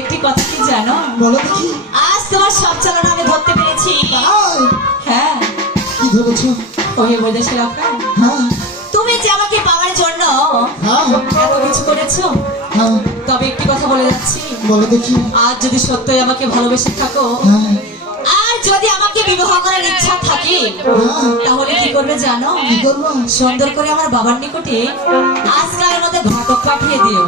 একটি কথা কি জানো? বলো দেখি। আজ তোমার সব চালানো আমি ধরতে পেরেছি। হ্যাঁ। কি ধরেছো? ওহে বৈদেশের আপা, হ্যাঁ তুমি যে আমাকে পাওয়ার জন্য এত কিছু করেছো, তবে একটি কথা বলে যাচ্ছি। বলো দেখি। আজ যদি সত্যই আমাকে ভালোবেসে থাকো, আর যদি আমাকে বিবাহ করার ইচ্ছা থাকে, তাহলে কি করবে জানো? সুন্দর করে আমার বাবার নিকটে আজকালের মধ্যে ঘটক পাঠিয়ে দিও।